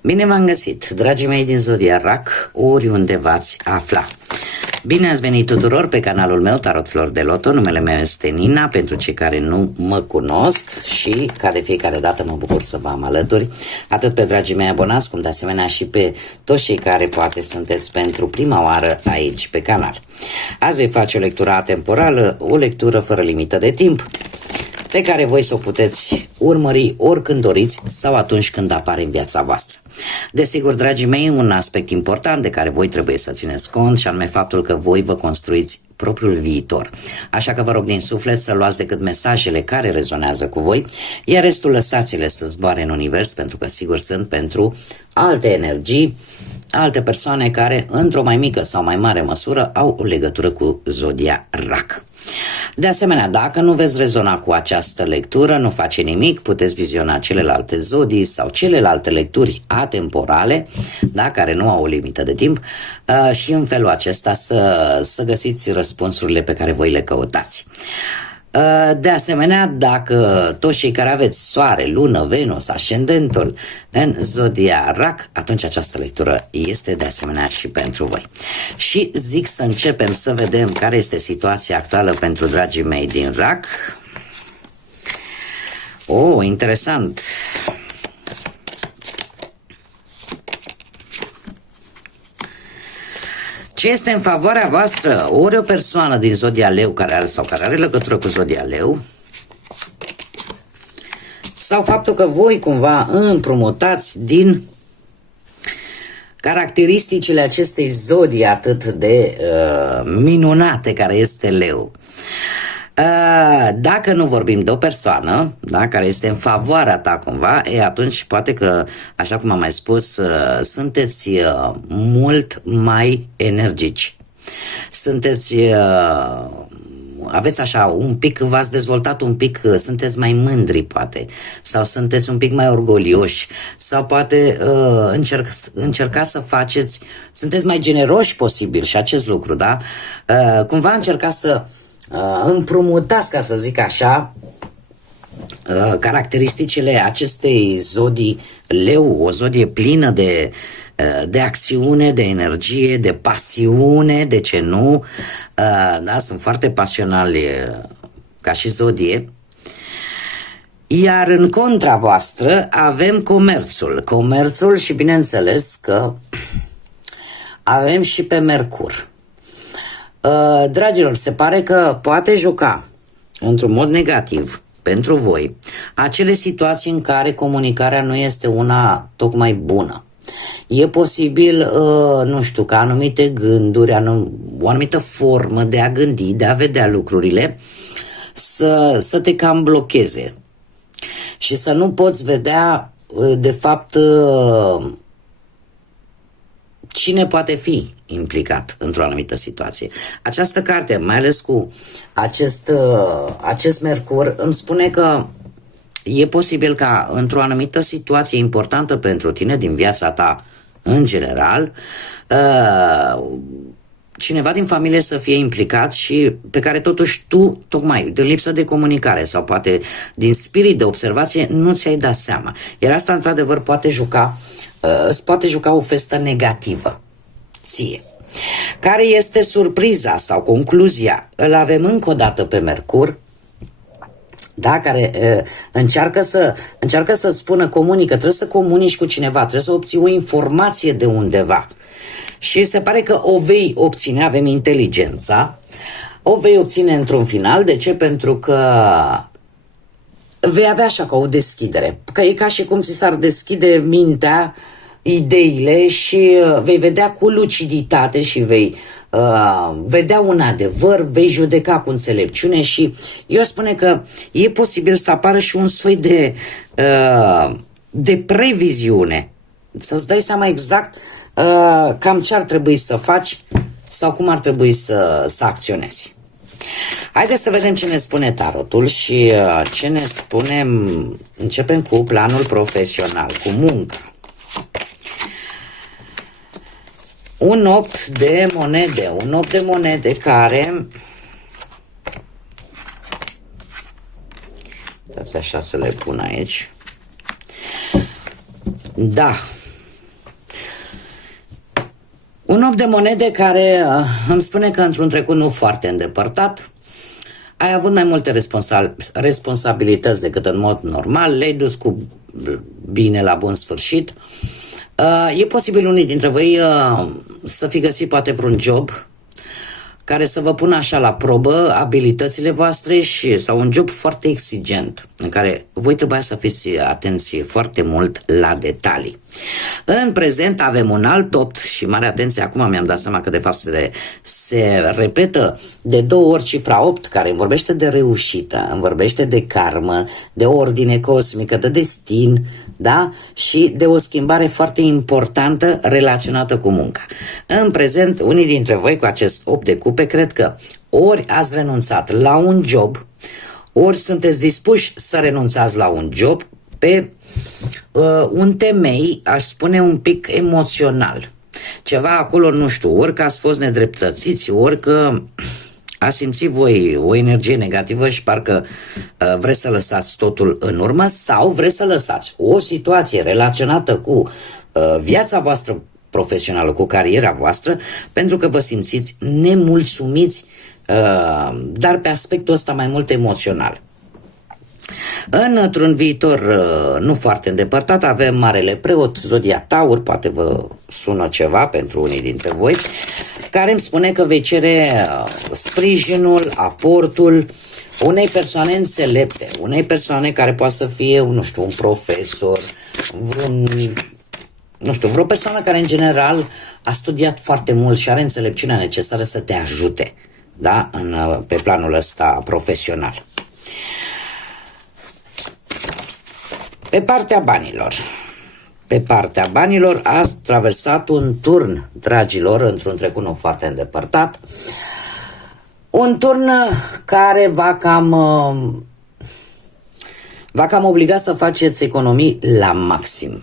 Bine v-am găsit, dragii mei din Zodia RAC, oriunde v-ați afla. Bine ați venit tuturor pe canalul meu Tarot Flori de Loto. Numele meu este Nina, pentru cei care nu mă cunosc, și ca de fiecare dată mă bucur să vă am alături, atât pe dragii mei abonați, cum de asemenea și pe toți cei care poate sunteți pentru prima oară aici pe canal. Azi voi face o lectură atemporală, o lectură fără limită de timp, pe care voi să o puteți urmări oricând doriți sau atunci când apare în viața voastră. Desigur, dragii mei, un aspect important de care voi trebuie să țineți cont, și anume faptul că voi vă construiți propriul viitor. Așa că vă rog din suflet să luați decât mesajele care rezonează cu voi, iar restul lăsați-le să zboare în univers, pentru că sigur sunt pentru alte energii, alte persoane care, într-o mai mică sau mai mare măsură, au o legătură cu Zodia RAC. De asemenea, dacă nu veți rezona cu această lectură, nu face nimic, puteți viziona celelalte zodii sau celelalte lecturi atemporale, da, care nu au o limită de timp, și în felul acesta să găsiți răspunsurile pe care voi le căutați. De asemenea, dacă toți cei care aveți Soare, Lună, Venus, Ascendentul în Zodia RAC, atunci această lectură este de asemenea și pentru voi. Și zic să începem să vedem care este situația actuală pentru dragii mei din RAC. Oh, interesant! Ce este în favoarea voastră? Ori o persoană din Zodia Leu care are legătură cu Zodia Leu, sau faptul că voi cumva împrumutați din caracteristicile acestei zodii atât de minunate care este Leu. Dacă nu vorbim de o persoană, da, care este în favoarea ta cumva, atunci poate că, așa cum am mai spus, sunteți mult mai energici. Aveți așa un pic, v-ați dezvoltat un pic, sunteți mai mândri poate, sau sunteți un pic mai orgolioși, sau poate încercați să faceți, sunteți mai generoși posibil și acest lucru, da? Cumva încercați să împrumutați, ca să zic așa, caracteristicile acestei zodii Leu, o zodie plină de acțiune, de energie, de pasiune, de ce nu, da, sunt foarte pasionali ca și zodie. Iar în contra voastră avem comerțul și bineînțeles că avem și pe Mercur. Dragilor, se pare că poate juca într-un mod negativ pentru voi acele situații în care comunicarea nu este una tocmai bună. E posibil, nu știu, ca anumite gânduri, o anumită formă de a gândi, de a vedea lucrurile, să te cam blocheze și să nu poți vedea, de fapt, cine poate fi implicat într-o anumită situație. Această carte, mai ales cu acest Mercur, îmi spune că e posibil ca într-o anumită situație importantă pentru tine din viața ta în general, cineva din familie să fie implicat și pe care totuși tu, tocmai din lipsă de comunicare sau poate din spirit de observație, nu ți-ai dat seama. Iar asta într-adevăr îți poate juca o festă negativă ție. Care este surpriza sau concluzia? Îl avem încă o dată pe Mercur, da, care încearcă să spună, comunică, trebuie să comunici cu cineva, trebuie să obții o informație de undeva. Și se pare că o vei obține, avem inteligența, o vei obține într-un final. De ce? Pentru că vei avea așa ca o deschidere, că e ca și cum ți s-ar deschide mintea, ideile, și vei vedea cu luciditate și vei vedea un adevăr, vei judeca cu înțelepciune. Și eu spune că e posibil să apară și un soi de previziune, să-ți dai seama exact cam ce ar trebui să faci sau cum ar trebui să acționezi. Haideți să vedem ce ne spune tarotul și ce ne spune. Începem cu planul profesional, cu munca. Un 8 de monede, care, dați așa să le pun aici, da, de monede care îmi spune că într-un trecut nu foarte îndepărtat ai avut mai multe responsabilități decât în mod normal, le-ai dus cu bine la bun sfârșit. E posibil unii dintre voi să fi găsit poate vreun job care să vă pună așa la probă abilitățile voastre sau un job foarte exigent, în care voi trebuia să fiți atenți foarte mult la detalii. În prezent avem un alt 8 și mare atenție, acum mi-am dat seama că de fapt se repetă de 2 ori cifra 8, care îmi vorbește de reușită, îmi vorbește de karmă, de ordine cosmică, de destin, da? Și de o schimbare foarte importantă relaționată cu munca. În prezent, unii dintre voi cu acest 8 de cupe cred că ori ați renunțat la un job, ori sunteți dispuși să renunțați la un job pe un temei, aș spune, un pic emoțional. Ceva acolo, nu știu, ori că ați fost nedreptățiți, ori că a simțit voi o energie negativă și parcă vreți să lăsați totul în urmă, sau vreți să lăsați o situație relaționată cu viața voastră profesională, cu cariera voastră, pentru că vă simțiți nemulțumiți, dar pe aspectul ăsta mai mult emoțional. Într-un viitor nu foarte îndepărtat avem Marele Preot, zodia Taur, poate vă sună ceva pentru unii dintre voi, care îmi spune că vei cere sprijinul, aportul unei persoane înțelepte, unei persoane care poate să fie, nu știu, un profesor, vreo persoană care în general a studiat foarte mult și are înțelepciunea necesară să te ajute, da? Pe planul ăsta profesional. Pe partea banilor ați traversat un turn, dragilor, într-un trecut nu foarte îndepărtat. Un turn care v-a cam obligat să faceți economii la maxim.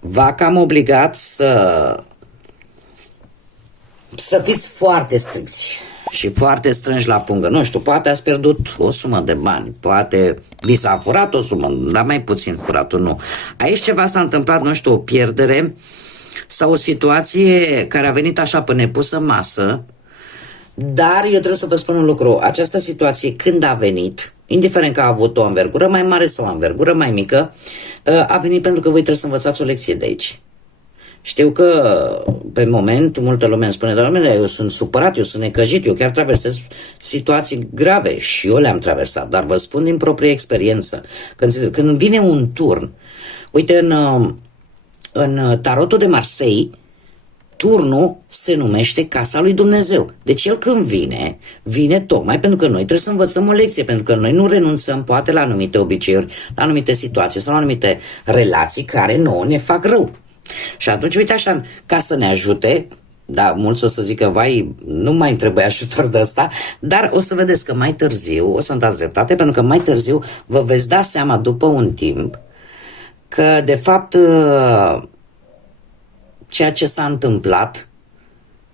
V-a cam obligat să fiți foarte stricți și foarte strânși la pungă. Nu știu, poate ați pierdut o sumă de bani, poate vi s-a furat o sumă, dar mai puțin furatul, nu. Aici ceva s-a întâmplat, nu știu, o pierdere sau o situație care a venit așa pe nepusă masă, dar eu trebuie să vă spun un lucru. Această situație, când a venit, indiferent că a avut o anvergură mai mare sau o anvergură mai mică, a venit pentru că voi trebuie să învățați o lecție de aici. Știu că pe moment multă lume îmi spune, dar eu sunt supărat, eu sunt necăjit, eu chiar traversez situații grave și eu le-am traversat, dar vă spun din proprie experiență, când vine un turn, uite, în tarotul de Marseille, turnul se numește Casa lui Dumnezeu. Deci el când vine tocmai pentru că noi trebuie să învățăm o lecție, pentru că noi nu renunțăm poate la anumite obiceiuri, la anumite situații sau la anumite relații care nouă ne fac rău. Și atunci, uite așa, ca să ne ajute, da, mulți o să zică, vai, nu mai îmi trebuie ajutor de ăsta, dar o să vedeți că mai târziu, o să-mi dați dreptate, pentru că mai târziu vă veți da seama după un timp că, de fapt, ceea ce s-a întâmplat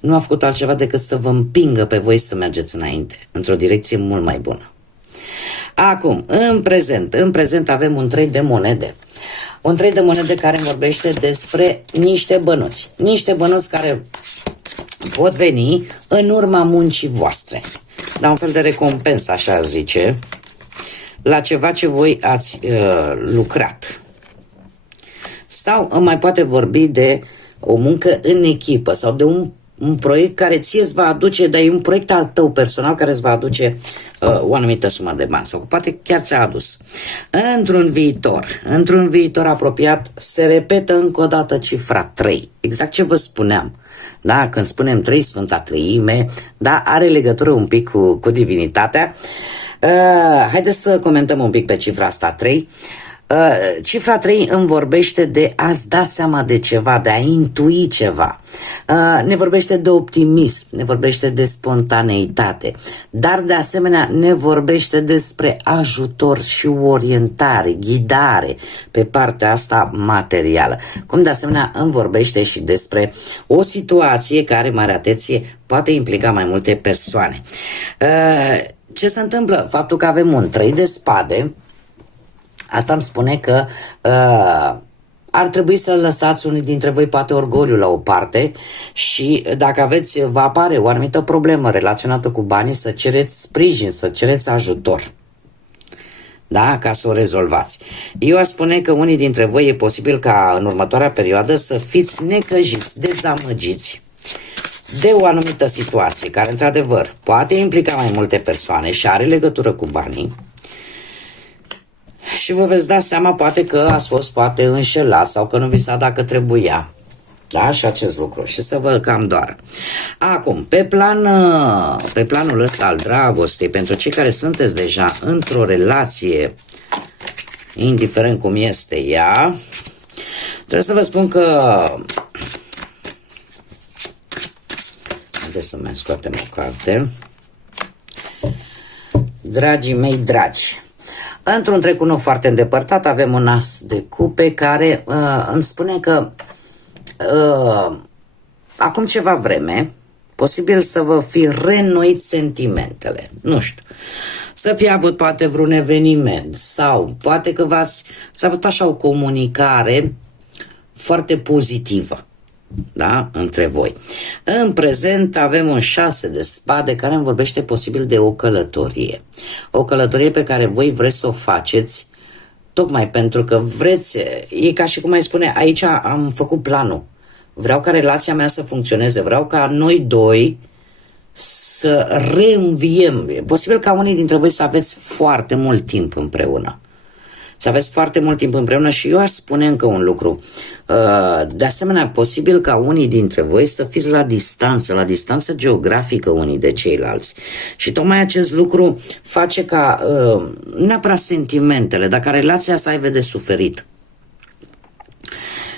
nu a făcut altceva decât să vă împingă pe voi să mergeți înainte, într-o direcție mult mai bună. Acum, în prezent avem un 3 de monede. Un 3 de monede care îmi vorbește despre niște bănuți. Niște bănuți care pot veni în urma muncii voastre. Da, un fel de recompensă, așa zice, la ceva ce voi ați lucrat. Sau mai poate vorbi de o muncă în echipă sau de un proiect care ție îți va aduce, dar e un proiect al tău personal care îți va aduce o anumită sumă de bani sau poate chiar ți-a adus. Într-un viitor apropiat se repetă încă o dată cifra 3. Exact ce vă spuneam. Da? Când spunem 3, Sfânta Treime, da? Are legătură un pic cu divinitatea. Haideți să comentăm un pic pe cifra asta 3. Cifra 3 îmi vorbește de a-ți da seama de ceva, de a intui ceva. Ne vorbește de optimism, ne vorbește de spontaneitate, dar de asemenea ne vorbește despre ajutor și orientare, ghidare pe partea asta materială. Cum de asemenea îmi vorbește și despre o situație care, mare atenție, poate implica mai multe persoane. Ce se întâmplă? Faptul că avem un 3 de spade, asta îmi spune că ar trebui să lăsați unii dintre voi poate orgoliul la o parte și dacă aveți, vă apare o anumită problemă relaționată cu banii, să cereți sprijin, să cereți ajutor. Da? Ca să o rezolvați. Eu aș spune că unii dintre voi e posibil ca în următoarea perioadă să fiți necăjiți, dezamăgiți de o anumită situație care într-adevăr poate implica mai multe persoane și are legătură cu banii și vă veți da seama poate că ați fost poate înșelat sau că nu vi s-a dat că trebuia. Da? Și acest lucru. Și să vă cam doar. Acum, pe planul ăsta al dragostei, pentru cei care sunteți deja într-o relație, indiferent cum este ea, trebuie să vă spun că haideți să mai scoatem o carte. Dragii mei dragi, într-un trecut nu foarte îndepărtat avem un as de cupe care îmi spune că acum ceva vreme, posibil să vă fi reînnoit sentimentele, nu știu, să fi avut poate vreun eveniment sau poate că ați avut așa o comunicare foarte pozitivă, da, între voi. În prezent avem un 6 de spade care îmi vorbește posibil de o călătorie. O călătorie pe care voi vreți să o faceți tocmai pentru că vreți, e ca și cum ai spune, aici am făcut planul. Vreau ca relația mea să funcționeze, vreau ca noi doi să reînviem. E posibil ca unii dintre voi să aveți foarte mult timp împreună. Să aveți foarte mult timp împreună și eu aș spune încă un lucru. De asemenea, posibil ca unii dintre voi să fiți la distanță geografică unii de ceilalți. Și tocmai acest lucru face ca, nu neapărat sentimentele, dar ca relația să aibă de suferit.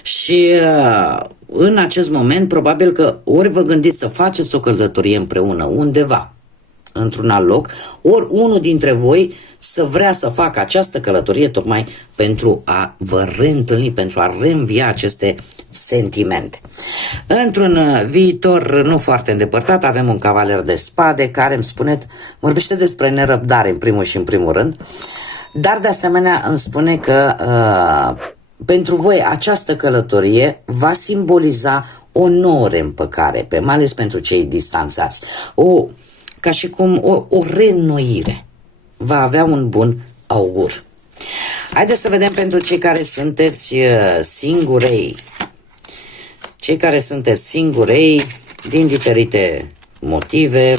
Și în acest moment, probabil că ori vă gândiți să faceți o călătorie împreună undeva, într-un alt loc, ori unul dintre voi să vrea să facă această călătorie tocmai pentru a vă reîntâlni, pentru a reînvia aceste sentimente. Într-un viitor nu foarte îndepărtat avem un cavaler de spade care îmi spune, vorbește despre nerăbdare în primul și în primul rând, dar de asemenea îmi spune că pentru voi această călătorie va simboliza o nouă reîmpăcare, mai ales pentru cei distanțați. Ca și cum o reînnoire. Va avea un bun augur. Haideți să vedem pentru cei care sunteți singurei. Cei care sunteți singurei din diferite motive,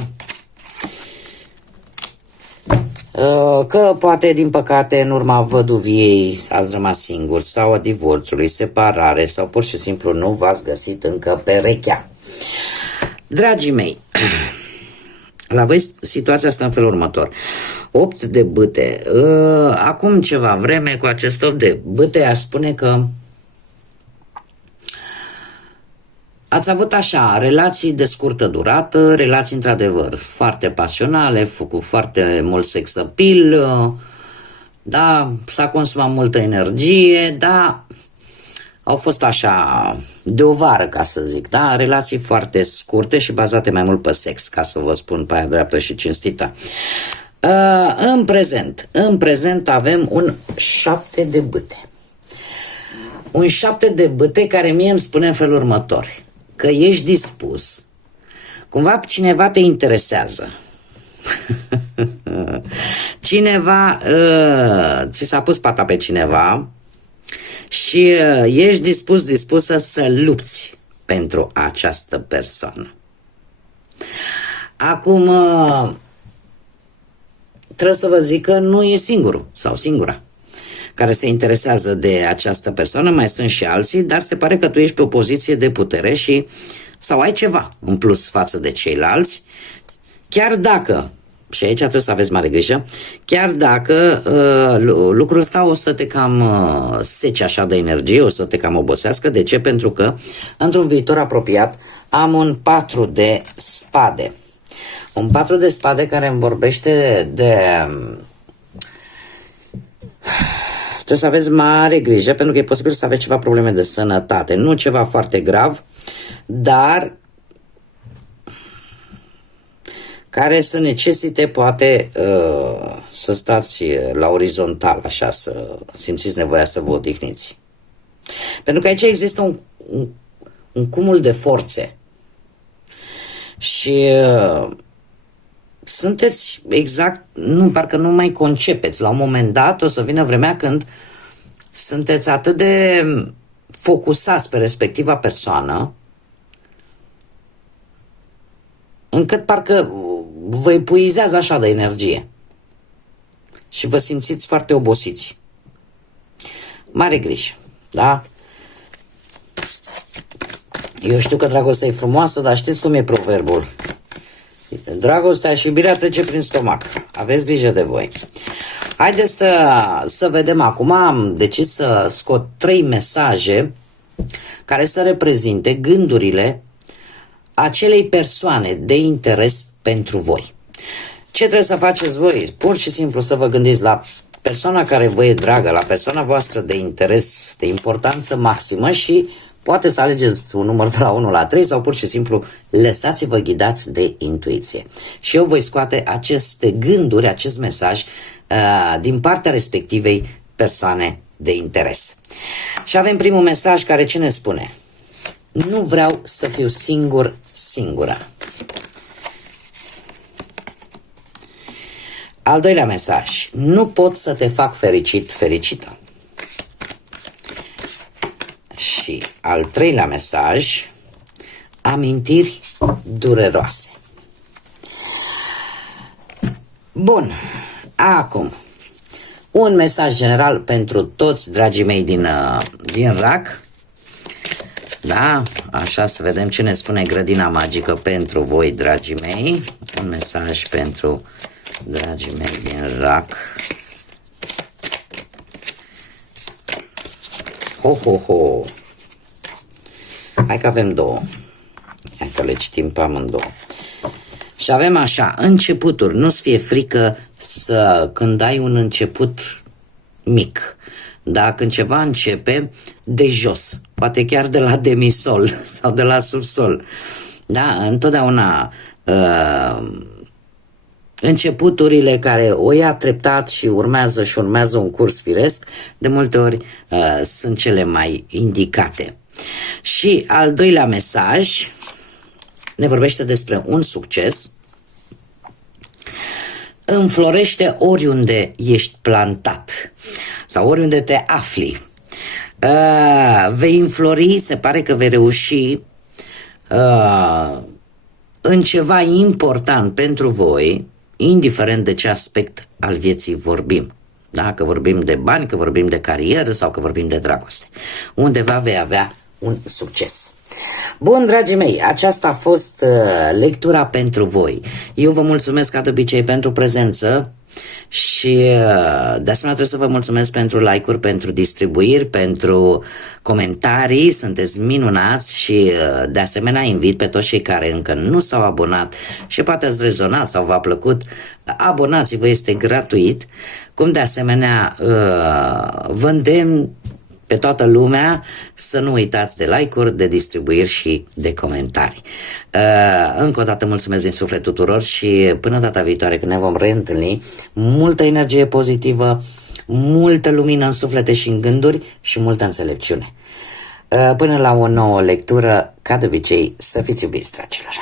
că poate din păcate în urma văduviei ați rămas singuri sau a divorțului, separare sau pur și simplu nu v-ați găsit încă perechea. Dragii mei, la voi situația asta în felul următor. 8 de bâte. Acum ceva vreme cu acest 8 de bâte aș spune că ați avut așa relații de scurtă durată, relații într-adevăr foarte pasionale, cu foarte mult sex appeal, da, s-a consumat multă energie, da, au fost așa de o vară, ca să zic, da, relații foarte scurte și bazate mai mult pe sex, ca să vă spun pe aia dreaptă și cinstită. În prezent avem un 7 de bâte. Un 7 de bâte care mie îmi spune în felul următor, că ești dispus, cumva cineva te interesează. Cineva, ți s-a pus pata pe cineva și ești dispusă să lupți pentru această persoană. Acum, trebuie să vă zic că nu e singurul sau singura care se interesează de această persoană, mai sunt și alții, dar se pare că tu ești pe o poziție de putere sau ai ceva în plus față de ceilalți, chiar dacă, și aici trebuie să aveți mare grijă, chiar dacă lucrul ăsta o să te cam sece așa de energie, o să te cam obosească. De ce? Pentru că într-un viitor apropiat am un 4 de spade. Un 4 de spade care îmi vorbește de... Trebuie să aveți mare grijă pentru că e posibil să aveți ceva probleme de sănătate. Nu ceva foarte grav, dar care să necesite poate să stați la orizontal, așa, să simțiți nevoia să vă odihniți. Pentru că aici există un cumul de forțe. Și sunteți exact, nu, parcă nu mai concepeți. La un moment dat o să vină vremea când sunteți atât de focusați pe respectiva persoană, încât parcă vă epuizează așa de energie. Și vă simțiți foarte obosiți. Mare grijă, da? Eu știu că dragostea e frumoasă, dar știți cum e proverbul? Dragostea și iubirea trece prin stomac. Aveți grijă de voi. Haideți să vedem acum. Am decis să scot 3 mesaje care să reprezinte gândurile acelei persoane de interes pentru voi. Ce trebuie să faceți voi? Pur și simplu să vă gândiți la persoana care vă e dragă, la persoana voastră de interes, de importanță maximă și poate să alegeți un număr de la 1 la 3 sau pur și simplu lăsați-vă ghidați de intuiție. Și eu voi scoate aceste gânduri, acest mesaj din partea respectivei persoane de interes. Și avem primul mesaj care ce ne spune? Nu vreau să fiu singur, singura. Al doilea mesaj. Nu pot să te fac fericit, fericită. Și al treilea mesaj. Amintiri dureroase. Bun. Acum, un mesaj general pentru toți dragii mei din RAC. Da? Așa, să vedem ce ne spune grădina magică pentru voi, dragii mei. Un mesaj pentru dragii mei din RAC. Ho, ho, ho. Hai că avem două. Hai că le citim pe amândouă. Și avem așa, începuturi. Nu-ți fie frică când ai un început mic. Da? Când ceva începe de jos, poate chiar de la demisol sau de la subsol. Da? Întotdeauna începuturile care o ia treptat și urmează un curs firesc, de multe ori sunt cele mai indicate. Și al doilea mesaj ne vorbește despre un succes. Înflorește oriunde ești plantat sau oriunde te afli. Vei înflori, se pare că vei reuși în ceva important pentru voi, indiferent de ce aspect al vieții vorbim. Da? Că vorbim de bani, că vorbim de carieră sau că vorbim de dragoste. Undeva vei avea un succes. Bun, dragii mei, aceasta a fost lectura pentru voi. Eu vă mulțumesc ca de obicei pentru prezență și de asemenea trebuie să vă mulțumesc pentru like-uri, pentru distribuiri, pentru comentarii, sunteți minunați și de asemenea invit pe toți cei care încă nu s-au abonat și poate ați rezonat sau v-a plăcut, abonați-vă, este gratuit, cum de asemenea vă îndemn pe toată lumea să nu uitați de like-uri, de distribuiri și de comentarii. Încă o dată mulțumesc din suflet tuturor și până data viitoare când ne vom reîntâlni, multă energie pozitivă, multă lumină în suflete și în gânduri și multă înțelepciune. Până la o nouă lectură, ca de obicei, să fiți iubiți, dragilor!